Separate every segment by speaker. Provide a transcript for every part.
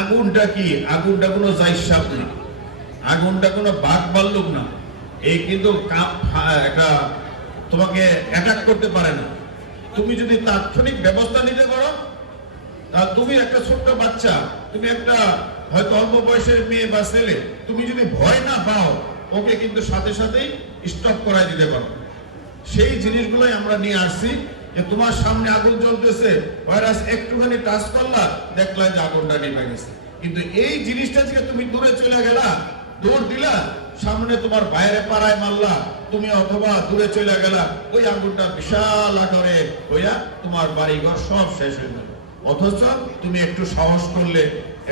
Speaker 1: আগুনটা কি? আগুনটা কোনো জাইসাব না। আগুনটা কোনো বাঘ বাল্লুক না। এই কিন্তু একটা তোমাকে অ্যাটাক করতে পারে না। তুমি যদি তাৎক্ষণিক ব্যবস্থা নিতে পারো, তা তুমি একটা ছোট্ট বাচ্চা, তুমি একটা হয়তো অল্প বয়সের মেয়ে বা ছেলে, তুমি যদি ভয় না পাও, ওকে কিন্তু সাথে সাথেই স্টপ করাই দিতে পারো। সেই জিনিসগুলোই আমরা নিয়ে আসছি। যে তোমার সামনে আগুন জ্বলতেছে ভাইরাস একটুখানি টাচ করলা, দেখলা যে আগুনটা নিভে গেছে। কিন্তু এই জিনিসটা থেকে তুমি দূরে চলে গেলা দৌড় দিলা, সামনে তোমার বাইরে পাড়ায় মারলা, তুমি অথবা দূরে চলে গেলা, ওই আগুনটা বিশাল আকারে হইয়া তোমার বাড়ি ঘর সব শেষ হয়ে গেল। অথচ তুমি একটু সাহস করলে,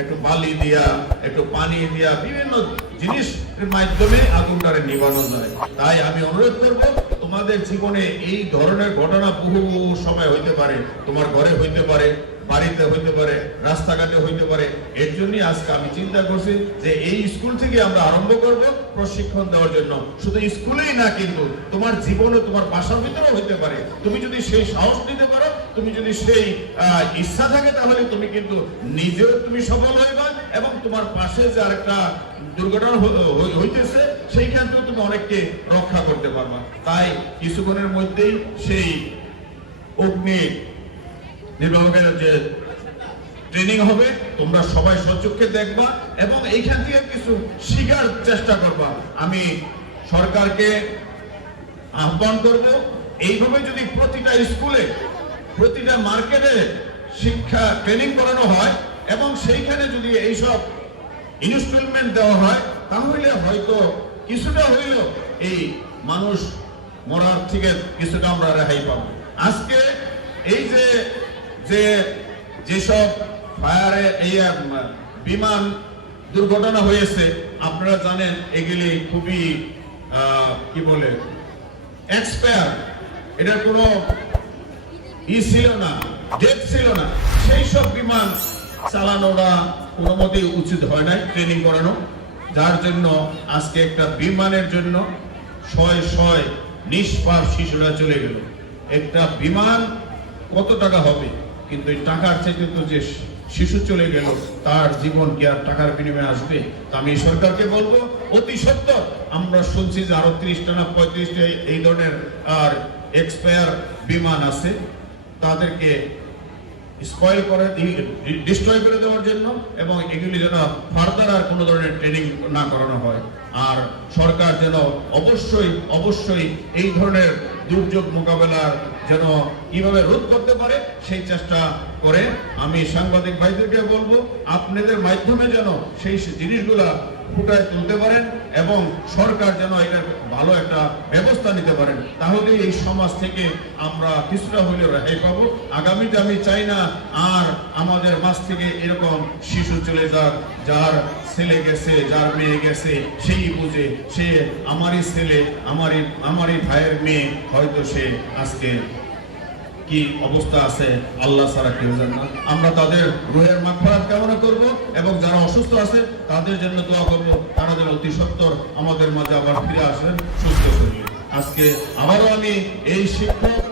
Speaker 1: একটু বালি দিয়া, একটু পানি দিয়া, বিভিন্ন জিনিসের মাধ্যমে আগুনটারে নিবানো যায়। তাই আমি অনুরোধ করব তোমাদের জীবনে এই ধরনের ঘটনা বহু সময় হইতে পারে। তোমার ঘরে হইতে পারে, বাড়িতে হইতে পারে, রাস্তাঘাটে হইতে পারে। এর জন্যই আজকে আমি চিন্তা করছি যে এই স্কুল থেকে আমরা আরম্ভ করব প্রশিক্ষণ দেওয়ার জন্য। শুধু স্কুলেই না, কিন্তু তোমার জীবনে তোমার বাসার ভিতরেও হইতে পারে। তুমি যদি সেই সাহস নিতে পারো, তুমি যদি সেই ইচ্ছা থাকে, তাহলে তুমি কিন্তু নিজেও তুমি সফল হইবা এবং তোমার পাশে যে আরেকটা দুর্ঘটনা হইতেছে সেইখান থেকেও তুমি অনেককে রক্ষা করতে পারবা। তাই কিছুক্ষণের মধ্যেই সেই অগ্নি নির্বাহকের যে ট্রেনিং হবে, তোমরা সবাই সচক্ষে দেখবা এবং এইখান থেকে কিছু শিখার চেষ্টা করবা। আমি সরকারকে আহ্বান করব, এইভাবে যদি প্রতিটা স্কুলে, প্রতিটা মার্কেটে শিক্ষা ট্রেনিং করানো হয় এবং সেইখানে যদি এইসব ইনস্টলমেন্ট দেওয়া হয়, তাহলে হয়তো কিছুটা হইলেও এই মানুষ মরার থেকে কিছুটা আমরা রেহাই পাবো। আজকে এই যে যে, যেসব ফায়ারে এই বিমান দুর্ঘটনা হয়েছে, আপনারা জানেন এগুলি খুবই কি বলে এক্সপায়ার এটার কোনো ই ছিল না ডেট ছিল না। সেই সব বিমান চালানোটা কোনো মতেই উচিত হয় নাই ট্রেনিং করানো। যার জন্য আজকে একটা বিমানের জন্য ছয় ছয় নিষ্পাপ শিশুরা চলে গেল। একটা বিমান কত টাকা হবে? কিন্তু এই টাকার চাইতে তো যে শিশু চলে গেল, তার জীবন কি আর টাকার বিনিময়ে আসবে? আমি সরকারকে বলব, অতি সত্য আমরা শুনছি যে আরও ত্রিশটা না পঁয়ত্রিশটা এই ধরনের আর এক্সপায়ার বিমান আছে। তাদেরকে স্পয়েল করে ডিস্ট্রয় করে দেওয়ার জন্য এবং এগুলি যেন ফার্দার আর কোনো ধরনের ট্রেনিং না করানো হয়। আর সরকার যেন অবশ্যই অবশ্যই এই ধরনের দুর্যোগ মোকাবেলার যেন কীভাবে রোধ করতে পারে, সেই চেষ্টা করে আমি সাংবাদিক ভাইদেরকে বলব, আপনাদের মাধ্যমে যেন সেই জিনিসগুলা ফুটায় তুলতে পারেন এবং সরকার যেন একটা ব্যবস্থা নিতে পারেন। তাহলে এই সমাজ থেকে আমরা কিছুটা হলেও রেহাই পাবো। আগামীতে আমি চাই না আর আমাদের মাঝ থেকে এরকম শিশু চলে যাক, যার ছেলে গেছে, যার মেয়ে গেছে, সেই বুঝে সে আমারই ছেলে, আমারই আমারই ভাইয়ের মেয়ে, হয়তো সে আজকে কি অবস্থা আছে, আল্লাহ ছাড়া কেউ জানে না। আমরা তাদের রুহের মাগফিরাত কামনা করব এবং যারা অসুস্থ আছে, তাদের জন্য দোয়া করব। তারা যেন অতি সত্তর আমাদের মাঝে আবার ফিরে আসেন। সুস্থ শরীরে আজকে আবারও আমি এই শিক্ষক